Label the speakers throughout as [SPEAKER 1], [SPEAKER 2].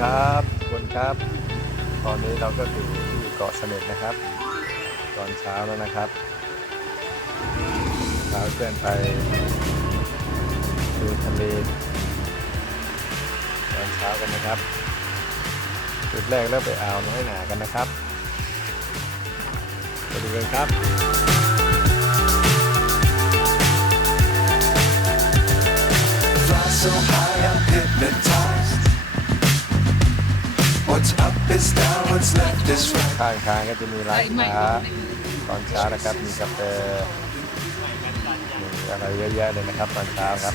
[SPEAKER 1] ครับทุกคนครับ ตอนนี้เราก็อยู่ที่เกาะเสม็ดนะครับ ตอนเช้าแล้วนะครับเช้าเคลื่อนไปดูทะเลตอนเช้ากันนะครับ จุดแรกเริ่มไปอ่าวน้อยหนากันนะครับไปดูกันครับ
[SPEAKER 2] so high, I'm hypnotized. What's up is down, what's left is right.
[SPEAKER 1] ข้างทางก็จะมีร้านค้าตอนเช้านะครับมีกาแฟมีอะไรเยอะแยะเลยนะครับตอนเช้าครับ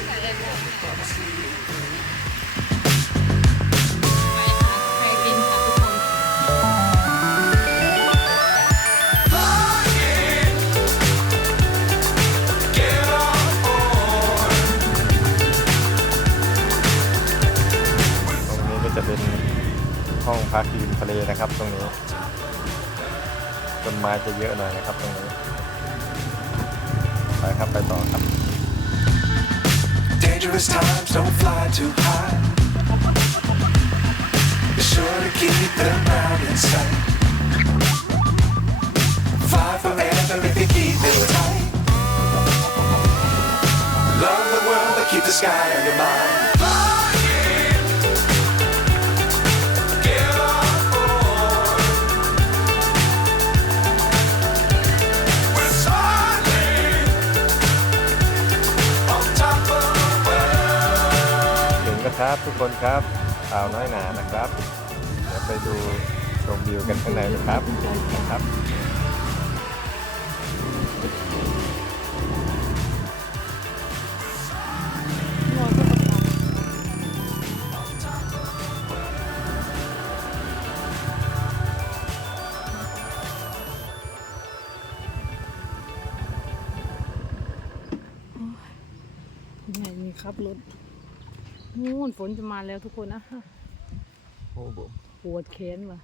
[SPEAKER 3] นะค
[SPEAKER 1] รับ ตรงนี้ต้นไม้จะเยอะหน่อยนะครับ ตรงนี้ไปครับไปต่อครับ
[SPEAKER 2] Dangerous times, don't fly too high. Be sure to keep them out in sight. Fly forever if you keep it tight. Love the world, but keep the sky
[SPEAKER 1] ครับทุกคนครับอ่าวน้อยหนานะครับ เดี๋ยวไปดูชมวิวกันข้างในนะครับนะครับ
[SPEAKER 3] ไงมีครับรถ นู่นฝนจะมาแล้วทุกคนนะ
[SPEAKER 1] โอ้โห
[SPEAKER 3] ปวดแขนว่ะ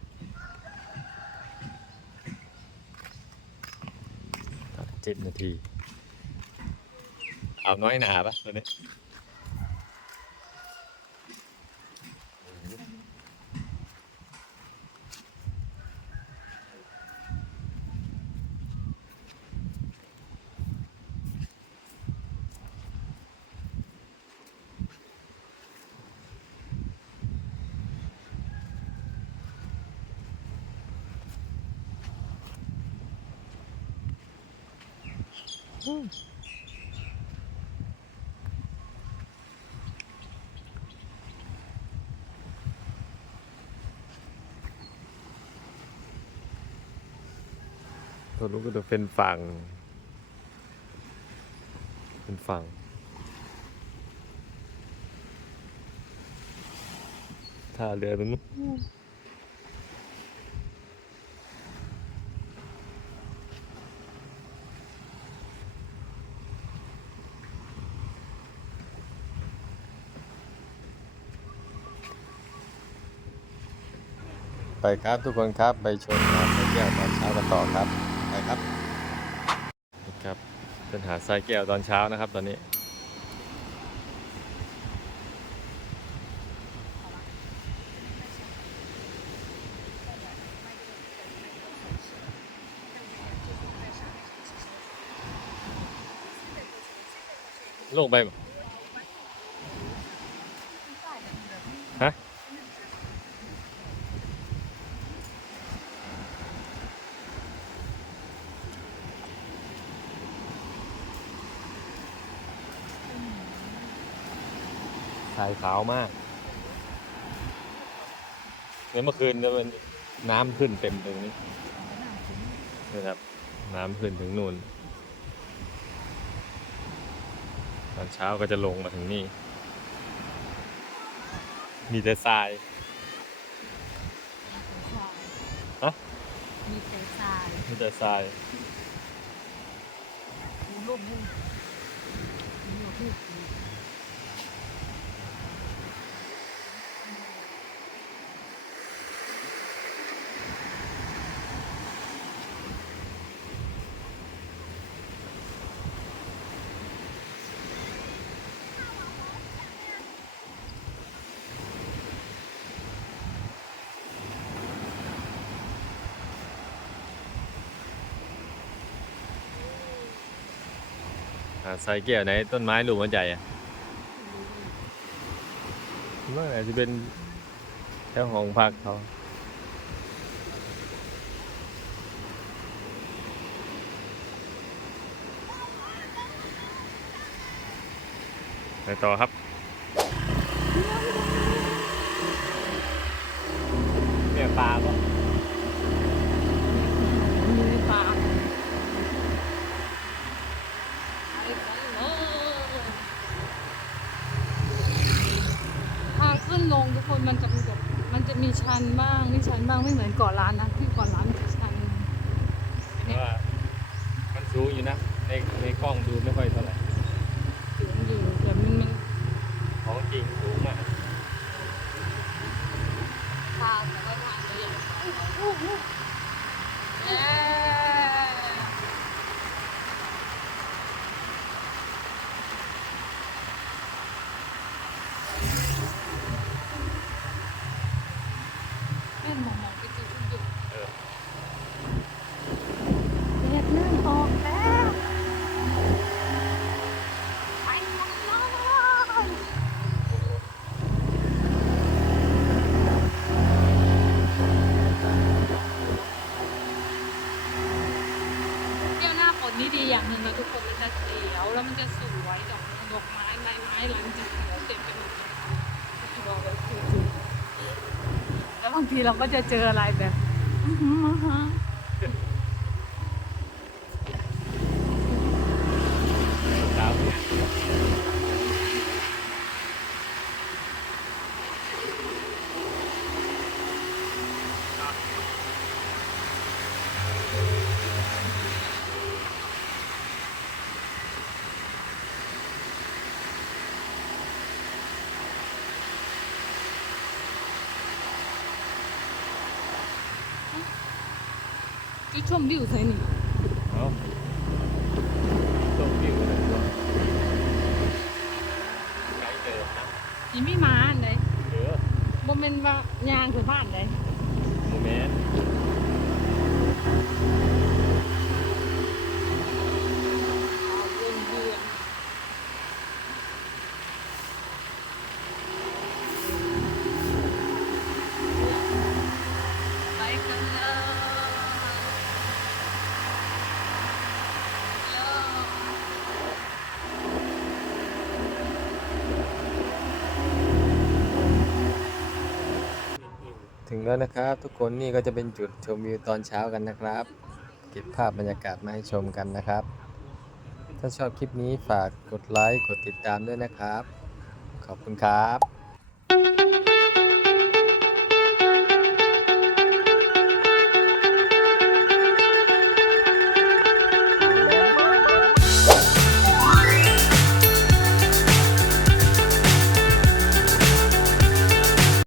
[SPEAKER 1] เจ็ดนาทีอ่าวน้อยหนาปะตัวนี้ ตัวนู้นก็จะเป็นฝั่ง เป็นฝั่งท่าเรือตรงนู้น ไปครับทุกคนครับไปชมหาดทรายแก้วตอนเช้ากันต่อครับไปครับนี่ครับเป็นหาดทรายแก้วตอนเช้านะครับ ตอนนี้ลงไปฮะายขาวมากเนี่ยเมื่อคืนเนี่ยมันน้ำขึ้นเต็มตรงนี้นะครับ น้ำขึ้นถึงนู่นตอนเช้าก็จะลงมาถึงนี่ มีแต่ทรายฮะ
[SPEAKER 3] มีแต่ทราย
[SPEAKER 1] มีแต่ทราย
[SPEAKER 3] มีรูปมุ้งมีรู ปมุ้ง
[SPEAKER 1] หาดทรายแก้วไหนต้นไม้ลูกมันใจอะเมื่อไหร่จะเป็นแถวของพักเขาไปต่อครับ เนี่ยปลาปะ
[SPEAKER 3] มีในป่าทางขึ้นลงทุกคนมันจะมีแบบ มันจะมีชันบ้างไม่ชันบ้างไม่เหมือนเกาะล้านนะที่เกาะล้านมันจะชัน
[SPEAKER 1] เพราะว่ามันสูงอยู่นะ ในในกล้องดูไม่ค่อยเท่าไหร่
[SPEAKER 3] สูงอยู่แต่มันมัน
[SPEAKER 1] ของจริงสูงมาก
[SPEAKER 3] ทางแต่ว่าทางจะใหญ่เย้แม่นมองมองไปจีบอยู่
[SPEAKER 1] เออ
[SPEAKER 3] เรียกเรื่องออกแล้วไปหมดเลยเที่ยวหน้าฝนนี่ดีอย่างหนึ่งนะทุกคนมันจะเขียว แล้วมันจะสวยดอกดอกไม้ใบไม้หลังจะเขียวเต็มไปหมดเลยบอกเลยคือจริงแล้วบางทีเราก็จะเจออะไรแบบ อือหืออื้อหือ
[SPEAKER 1] เช้าเนี่ย
[SPEAKER 3] จุดชมวิวใช่นี่
[SPEAKER 1] เอาตรงวิวเลยตัวไกลเดิมนะ
[SPEAKER 3] นี่ไม่มาอันใด
[SPEAKER 1] เหลือ
[SPEAKER 3] บ่แม่นว่ายางคือบ้านใด
[SPEAKER 1] โมเมนต์
[SPEAKER 3] เอาเดือนเดือนไปกันเลยโย
[SPEAKER 1] ถึงแล้วนะครับ ทุกคนนี่ก็จะเป็นจุดชมวิวตอนเช้ากันนะครับ เก็บภาพบรรยากาศมาให้ชมกันนะครับ ถ้าชอบคลิปนี้ฝากกดไลค์กดติดตามด้วยนะครับ ขอบคุณครับ